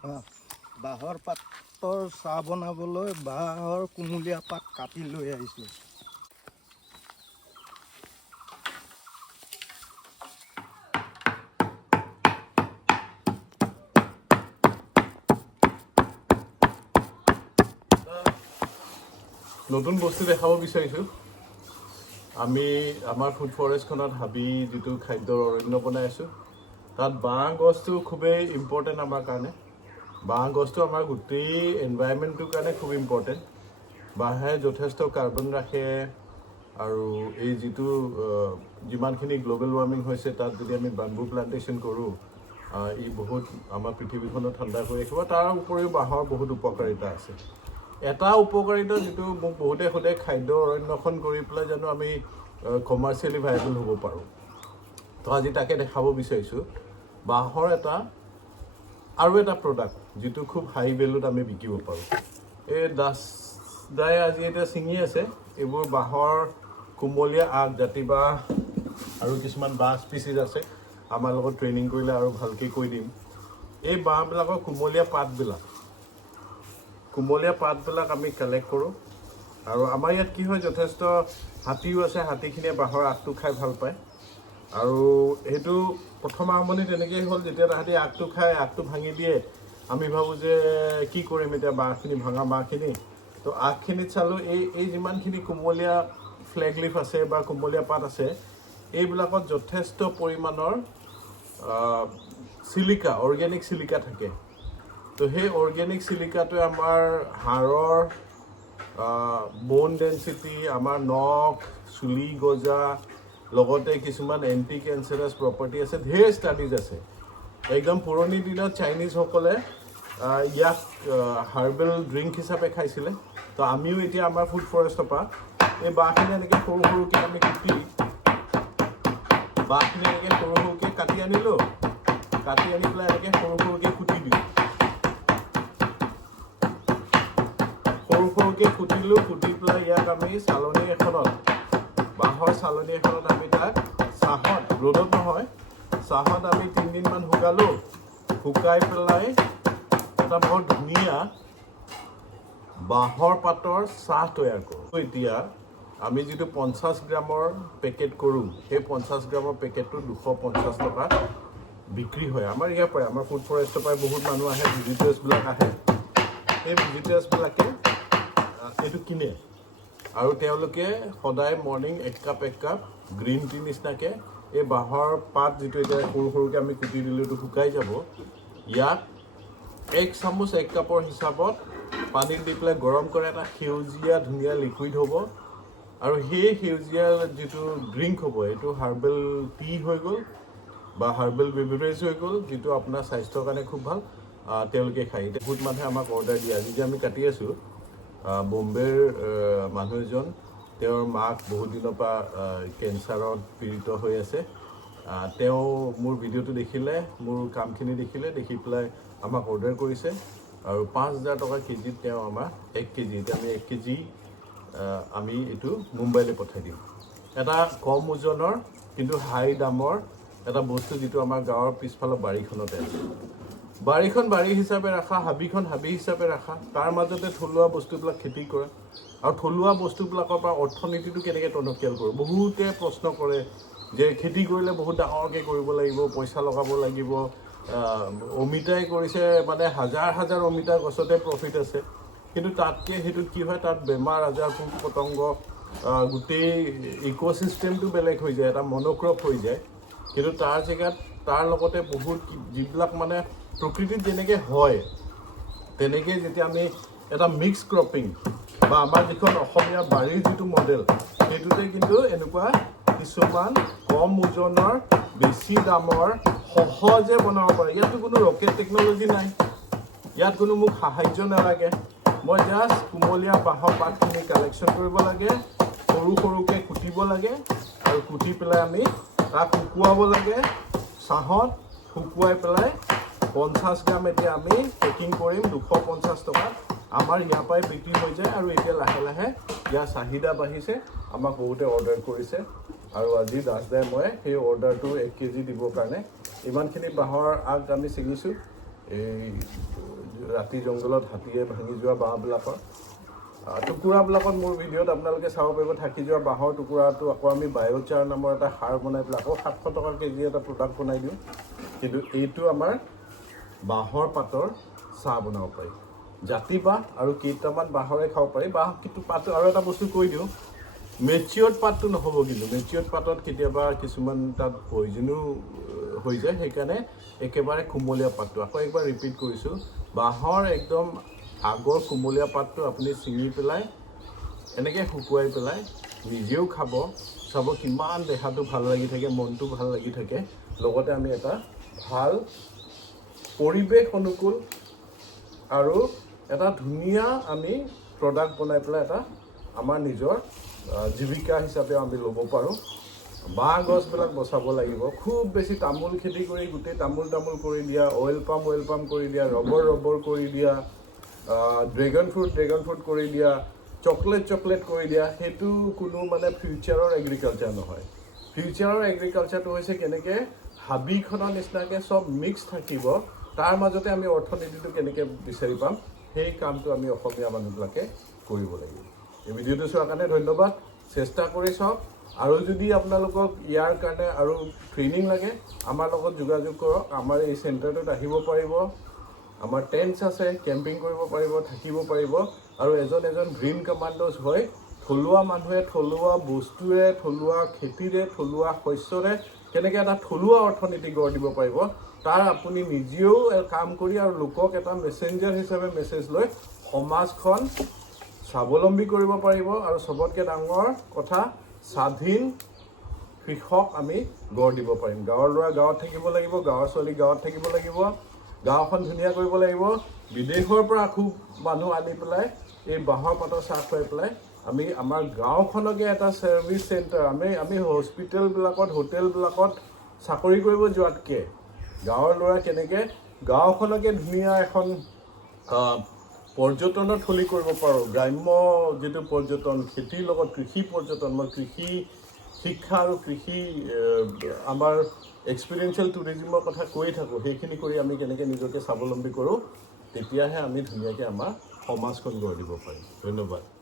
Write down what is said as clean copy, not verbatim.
বাঁহৰ পাতৰ চাহ বনাবলৈ বাঁহৰ কুমলীয়া পাত কাটি লৈ আহিছোঁ। নতুন বস্তু দেখাব বিচাৰিছোঁ। আমি আমাৰ ফুড ফৰেষ্টখনত হাবি যিটো খাদ্যৰ অৰণ্য বনাই আছোঁ, তাত বাঁহ গছটো খুবেই ইম্পৰ্টেণ্ট আমাৰ কাৰণে। বাঁহ গছটো আমাৰ গোটেই এনভাইৰনমেণ্টটোৰ কাৰণে খুব ইম্পৰ্টেণ্ট। বাঁহে যথেষ্ট কাৰ্বন ৰাখে আৰু এই যিটো যিমানখিনি গ্ল'বেল ৱাৰ্মিং হৈছে তাত যদি আমি বাম্বু প্লান্টেশ্যন কৰোঁ, ই বহুত আমাৰ পৃথিৱীখনত ঠাণ্ডা কৰি ৰাখিব। তাৰ উপৰিও বাঁহৰ বহুত উপকাৰিতা আছে। এটা উপকাৰিতা যিটো মোক বহুতে সোধে, খাদ্য অৰণ্যখন কৰি পেলাই জানো আমি কমাৰ্চিয়েলি ভাইবল হ'ব পাৰোঁ। তো আজি তাকে দেখাব বিচাৰিছোঁ। বাঁহৰ আৰু এটা প্ৰডাক্ট যিটো খুব হাই ভেলুত আমি বিকিব পাৰোঁ। এই দাই আজি এতিয়া ছিঙি আছে। এইবোৰ বাঁহৰ কুমলীয়া আগ, জাতি বাঁহ আৰু কিছুমান বাঁহ স্পিচিছ আছে। আমাৰ লগত ট্ৰেইনিং কৰিলে আৰু ভালকৈ কৈ দিম। এই বাঁহবিলাকৰ কুমলীয়া পাতবিলাক আমি কালেক্ট কৰোঁ। আৰু আমাৰ ইয়াত কি হয়, যথেষ্ট হাতীও আছে। হাতীখিনিয়ে বাঁহৰ আগটো খাই ভাল পায়। আৰু সেইটো প্ৰথম আৰম্ভণি তেনেকেই হ'ল। যেতিয়া তাহাঁতি আগটো খাই আগটো ভাঙি দিয়ে, আমি ভাবোঁ যে কি কৰিম এতিয়া ভাঙা বাঁহখিনি। তো আগখিনিত চালোঁ এই যিমানখিনি কুমলীয়া ফ্লেগ লিফ আছে বা কুমলীয়া পাত আছে, এইবিলাকত যথেষ্ট পৰিমাণৰ চিলিকা, অৰ্গেনিক চিলিকা থাকে। তো সেই অৰ্গেনিক চিলিকাটোৱে আমাৰ হাড়ৰ ব'ন ডেঞ্চিটি, আমাৰ নখ, চুলি গজা, লগতে কিছুমান এণ্টি কেঞ্চাৰাছ প্ৰপাৰ্টি আছে। ঢেৰ ষ্টাডিজ আছে। একদম পুৰণি দিনত চাইনিজসকলে ইয়াক হাৰ্বেল ড্ৰিংক হিচাপে খাইছিলে। তো আমিও এতিয়া আমাৰ ফুড ফৰেষ্টৰ পৰা এই বাঁহখিনি এনেকৈ সৰু সৰুকৈ আমি কাটি আনিলোঁ। কাটি আনি পেলাই এনেকৈ সৰু সৰুকৈ কুটি দিওঁ। কুটি পেলাই ইয়াক আমি বাঁহৰ চালনী এখনত আমি তাক ছাঁত, ৰ'দত নহয়, ছাঁত আমি 3 দিনমান শুকালোঁ। শুকাই পেলাই এটা বৰ ধুনীয়া বাঁহৰ পাতৰ চাহ তৈয়াৰ কৰোঁ। এতিয়া আমি যিটো 50 গ্ৰামৰ পেকেট কৰোঁ, সেই 50 গ্ৰামৰ পেকেটটো 250 টকাত বিক্ৰী হয়। আমাৰ ইয়াৰ পৰাই, আমাৰ ফুড ফৰেষ্টৰ পৰাই বহুত মানুহ আহে, ভিজিটাৰ্ছবিলাক আহে। সেই ভিজিটাৰ্ছবিলাকে এইটো কিনে আৰু তেওঁলোকে সদায় মৰ্ণিং এক কাপ গ্ৰীণ টি নিচিনাকৈ এই বাঁহৰ পাত যিটো এতিয়া সৰু সৰুকৈ আমি কুটি দিলোঁ, এইটো শুকাই যাব, ইয়াক 1 চামুচ 1 কাপৰ হিচাপত পানীত দি পেলাই গৰম কৰে। এটা সেউজীয়া ধুনীয়া লিকুইড হ'ব আৰু সেই সেউজীয়া যিটো ড্ৰিংক হ'ব, এইটো হাৰ্বেল টি হৈ গ'ল বা হাৰ্বেল বেভাৰেজ হৈ গ'ল, যিটো আপোনাৰ স্বাস্থ্যৰ কাৰণে খুব ভাল। তেওঁলোকে খায়। এতিয়া বহুত মানুহে আমাক অৰ্ডাৰ দিয়ে। আজি যে আমি কাটি আছোঁ, বম্বেৰ মানুহ এজন, তেওঁৰ মাক বহুত দিনৰ পৰা কেঞ্চাৰত পীড়িত হৈ আছে। তেওঁ মোৰ ভিডিঅ'টো দেখিলে, মোৰ কামখিনি দেখি পেলাই আমাক অৰ্ডাৰ কৰিছে আৰু 5,000 টকা কেজিত তেওঁ আমাক 1 কেজি, এতিয়া আমি 1 কেজি আমি এইটো মুম্বাইলৈ পঠাই দিম। এটা কম ওজনৰ কিন্তু হাই দামৰ এটা বস্তু, যিটো আমাৰ গাঁৱৰ পিছফালৰ বাৰীখনতে আছে। বাৰীখন বাৰী হিচাপে ৰাখা, হাবিখন হাবি হিচাপে ৰাখা, তাৰ মাজতে থলুৱা বস্তুবিলাক খেতি কৰা আৰু থলুৱা বস্তুবিলাকৰ পৰা অৰ্থনীতিটো কেনেকৈ টনকিয়াল কৰোঁ। বহুতে প্ৰশ্ন কৰে যে খেতি কৰিলে বহুত ডাঙৰকৈ কৰিব লাগিব, পইচা লগাব লাগিব। অমিতাই কৰিছে মানে হাজাৰ অমিতা গছতে প্ৰফিট আছে, কিন্তু তাতকৈ সেইটোত কি হয়, তাত বেমাৰ আজাৰ, পোক পতংগ, গোটেই ইক'চিষ্টেমটো বেলেগ হৈ যায়, এটা মন'ক্ৰপ হৈ যায়। কিন্তু তাৰ জেগাত তাৰ লগতে বহুত যিবিলাক মানে প্ৰকৃতিত যেনেকৈ হয়, তেনেকৈ যেতিয়া আমি এটা মিক্স ক্ৰপিং বা আমাৰ যিখন অসমীয়া বাৰীৰ যিটো মডেল, সেইটোতে কিন্তু এনেকুৱা কিছুমান কম ওজনৰ, বেছি দামৰ, সহজে বনাব পাৰে। ইয়াতো কোনো ৰকেট টেকন'লজি নাই, ইয়াত কোনো মোক সাহাৰ্য নালাগে। মই জাষ্ট কুমলীয়া বাঁহৰ পাতখিনি কালেকশ্যন কৰিব লাগে, সৰু সৰুকৈ কুটিব লাগে আৰু কুটি পেলাই আমি তাক শুকুৱাব লাগে ছাঁত। শুকুৱাই পেলাই 50 গ্ৰাম এতিয়া আমি পেকিং কৰিম 250 টকাত। আমাৰ ইয়াৰ পৰাই বিক্ৰী হৈ যায় আৰু এতিয়া লাহে লাহে ইয়াৰ চাহিদা বাঢ়িছে। আমাক বহুতে অৰ্ডাৰ কৰিছে আৰু আজি দাই মই সেই অৰ্ডাৰটো 1 কেজি দিবৰ কাৰণে ইমানখিনি বাঁহৰ আগ আমি ছিঙিছোঁ। এই ৰাতি জংঘলত হাতীয়ে ভাঙি যোৱা বাঁহবিলাকৰ টুকুৰাবিলাকত মোৰ ভিডিঅ'ত আপোনালোকে চাব পাৰিব থাকি যোৱা বাঁহৰ টুকুৰাটো আকৌ আমি বায়'চাৰ নামৰ এটা সাৰ বনাই পেলাই আকৌ 700 টকা কেজি এটা প্ৰডাক্ট বনাই দিওঁ কিন্তু এইটো আমাৰ বাঁহৰ পাতৰ চাহ বনাব পাৰি জাতি বাঁহ আৰু কেইটামান বাঁহৰে খাব পাৰি বাঁহ কিন্তু পাত আৰু এটা বস্তু কৈ দিওঁ মেচিয়ৰ্ড পাতটো নহ'ব কিন্তু মেচিয়ৰ্ড পাতত কেতিয়াবা কিছুমান তাত পয়জনো হৈ যায় সেইকাৰণে একেবাৰে কুমলীয়া পাতটো আকৌ একবাৰ ৰিপিট কৰিছোঁ বাঁহৰ একদম আগৰ কুমলীয়া পাতটো আপুনি ছিঙি পেলাই এনেকৈ শুকুৱাই পেলাই নিজেও খাব চাব কিমান দেহাটো ভাল লাগি থাকে মনটো ভাল লাগি থাকে লগতে আমি এটা ভাল পৰিৱেশ অনুকূল আৰু এটা ধুনীয়া আমি প্ৰডাক্ট বনাই পেলাই এটা আমাৰ নিজৰ জীৱিকা হিচাপে আমি ল'ব পাৰোঁ বাঁহ গছবিলাক বচাব লাগিব খুব বেছি তামোল খেতি কৰি গোটেই তামোল কৰি দিয়া অইল পাম কৰি দিয়া ৰবৰ কৰি দিয়া ড্ৰেগন ফ্ৰুট কৰি দিয়া চকলেট কৰি দিয়া সেইটো কোনো মানে ফিউচাৰৰ এগ্ৰিকালচাৰ নহয় ফিউচাৰৰ এগ্ৰিকালচাৰটো হৈছে কেনেকৈ হাবিখনৰ নিচিনাকৈ চব মিক্স থাকিব তাৰ মাজতে আমি অৰ্থনীতিটো কেনেকৈ বিচাৰি পাম সেই কামটো আমি অসমীয়া মানুহবিলাকে কৰিব লাগিব এই ভিডিঅ'টো চোৱাৰ কাৰণে ধন্যবাদ চেষ্টা কৰি চাওক আৰু যদি আপোনালোকক ইয়াৰ কাৰণে আৰু ট্ৰেইনিং লাগে আমাৰ লগত যোগাযোগ কৰক আমাৰ এই চেণ্টাৰটোত আহিব পাৰিব আমাৰ টেণ্টছ আছে কেম্পিং কৰিব পাৰিব থাকিব পাৰিব আৰু এজন গ্ৰীণ কমাণ্ডোজ হয় থলুৱা মানুহে থলুৱা বস্তুৰে থলুৱা খেতিৰে থলুৱা শস্যৰে কেনেকৈ এটা থলুৱা অৰ্থনীতি গঢ় দিব পাৰিব তাৰ আপুনি নিজেও কাম কৰি আৰু লোকক এটা মেছেঞ্জাৰ হিচাপে মেছেজ লৈ সমাজখন স্বাৱলম্বী কৰিব পাৰিব আৰু চবতকৈ ডাঙৰ কথা স্বাধীন কৃষক আমি গঢ় দিব পাৰিম গাঁৱৰ ল'ৰা গাঁৱত থাকিব লাগিব গাঁৱৰ ছোৱালী গাঁৱত থাকিব লাগিব গাঁওখন ধুনীয়া কৰিব লাগিব বিদেশৰ পৰা খুব মানুহ আনি পেলাই এই বাঁহৰ পাতৰ চাহ খুৱাই পেলাই আমি আমাৰ গাঁওখনকে এটা ছাৰ্ভিচ চেণ্টাৰ আমি হস্পিটেলবিলাকত হোটেলবিলাকত চাকৰি কৰিব যোৱাতকৈ গাঁৱৰ ল'ৰা কেনেকৈ গাঁওখনকে ধুনীয়া এখন পৰ্যটনৰ থলী কৰিব পাৰোঁ গ্ৰাম্য যিটো পৰ্যটন খেতিৰ লগত কৃষি পৰ্যটন মই কৃষি শিক্ষা আৰু কৃষি আমাৰ এক্সপিৰিয়েঞ্চিয়েল টুৰিজিমৰ কথা কৈ থাকোঁ সেইখিনি কৰি আমি কেনেকৈ নিজকে স্বাৱলম্বী কৰোঁ তেতিয়াহে আমি ধুনীয়াকৈ আমাৰ সমাজখন গঢ় দিব পাৰিম ধন্যবাদ